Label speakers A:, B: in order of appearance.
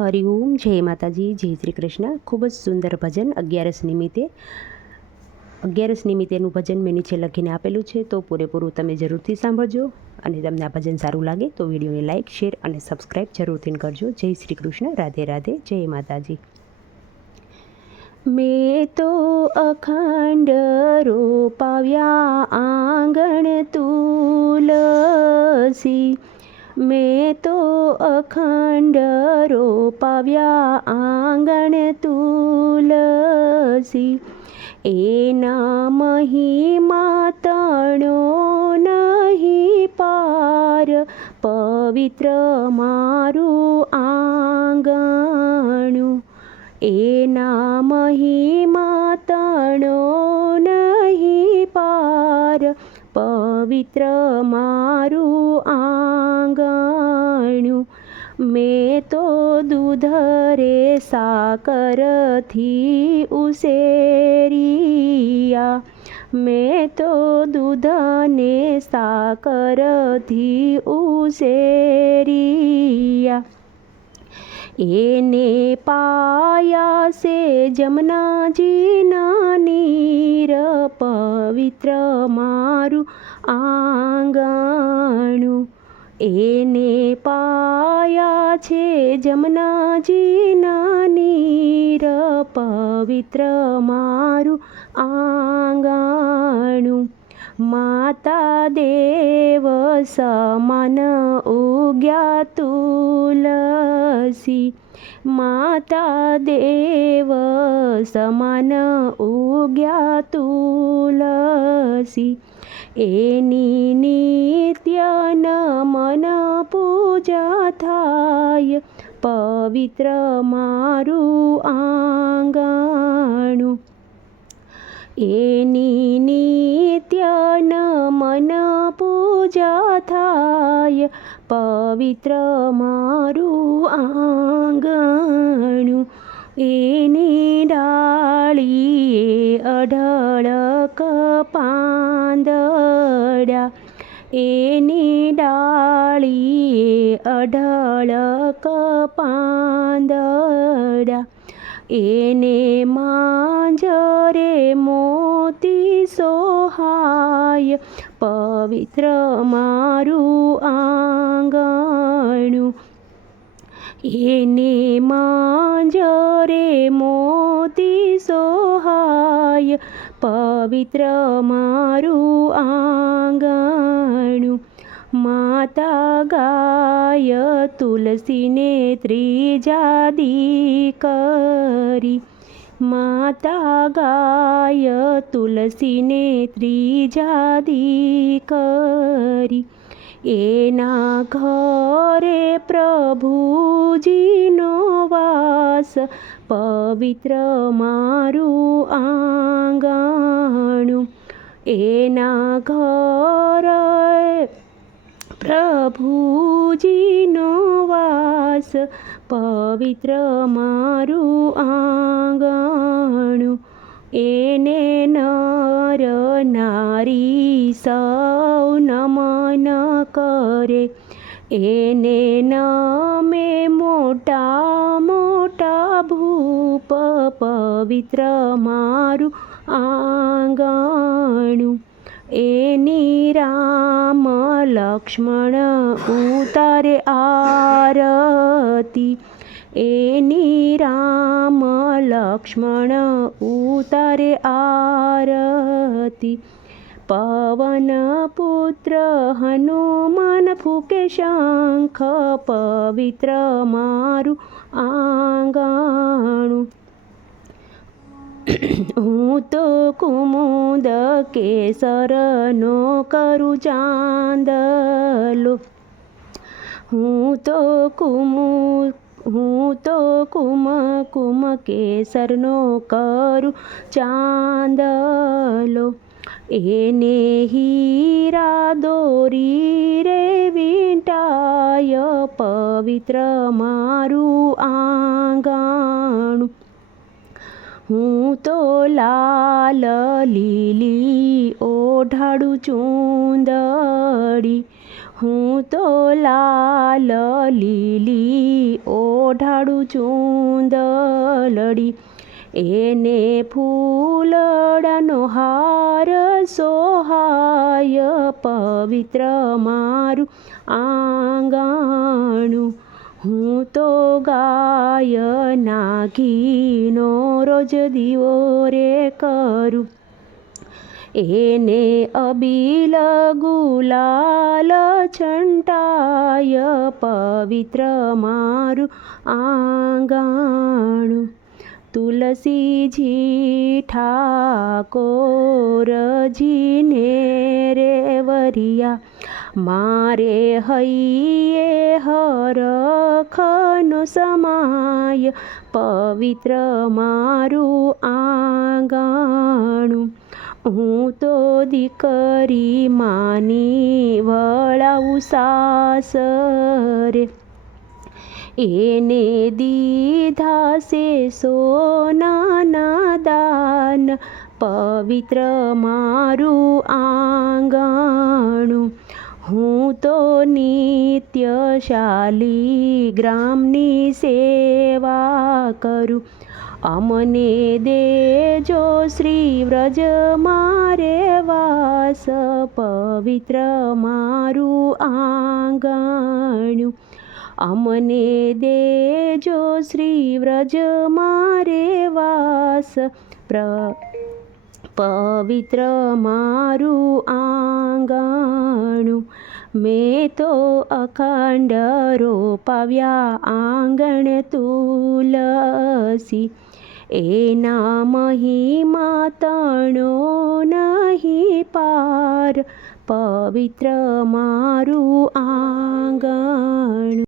A: હરિઓમ. જય માતાજી, જય શ્રી કૃષ્ણ. ખૂબ જ સુંદર ભજન અગિયારસ નિમિત્તે. અગિયારસ નિમિત્તેનું ભજન મેં નીચે લખીને આપેલું છે, તો પૂરેપૂરું તમે જરૂરથી સાંભળજો અને તમને આ ભજન સારું લાગે તો વિડીયોને લાઇક શેર અને સબસ્ક્રાઈબ જરૂરથી કરજો. જય શ્રી કૃષ્ણ, રાધે રાધે, જય માતાજી. મેં તો અખંડ રૂપાવ્યા આંગણ તુલસી મેં તો અખંડ રોપાવ્યા આંગણ તુલસી. એના મહિમા તણો નહીં પાર, પવિત્ર મારું આંગણું. એના મહિમા તણો નહીં પાર પવિત્ર મારું આંગણું મેં તો દૂધ રે સાકરથી ઉસેરિયા મેં તો દૂધને સાકરથી ઉસેરિયા એને પાયા સે જમનાજીના નીર પવિત્ર મારું આંગણું. એને પાયા છે જમનાજીના નીર પવિત્ર મારું આંગણું. માતા દેવ સમાન ઉગ્યા તુલસી માતા દેવ સમાન ઉગ્યા તુલસી એની નિત્ય નમન પૂજા થાય પવિત્ર મારું આંગણું એની નિત્ય નમન પૂજા થાય, પવિત્ર મારું આંગણું. એની ડાળીએ અઢળ કપાંદડા. એની ડાળીએ અઢળ કપાંદડા. એને માંજરે મોતી સોહાય પવિત્ર મારું આંગણું એને માંજરે મોતી સોહાય પવિત્ર મારું આંગણું માતા ગાય તુલસીને ત્રીજાદી કરી માતા ગાય તુલસીને ત્રીજા કરી એના ઘરે પ્રભુજીનો વાસ પવિત્ર મારું આંગણું એના ઘરે પ્રભુજીનો વાસ પવિત્ર મારું આંગણું. એને નર નારી સૌ નમન કરે. એને નમે મોટા મોટા ભૂપ પવિત્ર મારું આંગણું. એની રામ લક્ષ્મણ ઉતારે આરતી. એની રામ લક્ષ્મણ ઉતારે આરતી. પવન પુત્ર હનુમાન ફૂકે શંખ પવિત્ર મારું આંગણું. હું તો કુમુદ કેસરનો કરું ચાંદલો. હું તો કુમુદ હું તો કુમ કુમ કેસરનો કરું ચાંદલો. એને હીરા દોરી રે વીંટાય પવિત્ર મારું આંગણું. હું તો લાલ લીલી ઓઢાડું ચૂંદડી. હું તો લાલ લીલી ઓઢાડું ચૂંદલડી એને ફૂલડાનો હાર સોહાય પવિત્ર મારું આંગણું. હું તો ગાય નાગીનો રોજ દીવો રે કરું એને અબીલ ગુલાલ છંટાય પવિત્ર મારું આંગણું તુલસીજી ઠાકોરજીને રે વરિયા મારે હૈયે હરખનો સમાય, પવિત્ર મારું આંગણું. હું તો દીકરી માની વળાવું સાસરે. એને દીધા છે સોનાના દાન, પવિત્ર મારું આંગણું. હું તો નિત્યશાલી ગ્રામની સેવા કરું. અમને દેજો શ્રી વ્રજ મારે વાસ પવિત્ર મારું આંગણ્યું અમને દેજો શ્રી વ્રજ મારે વાસ પ્ર પવિત્ર મારું આંગણું. મેં તો અખંડ રોપાવ્યા આંગણ તુલસી. એના મહિમા તણો નહીં પાર. પવિત્ર મારું આંગણ.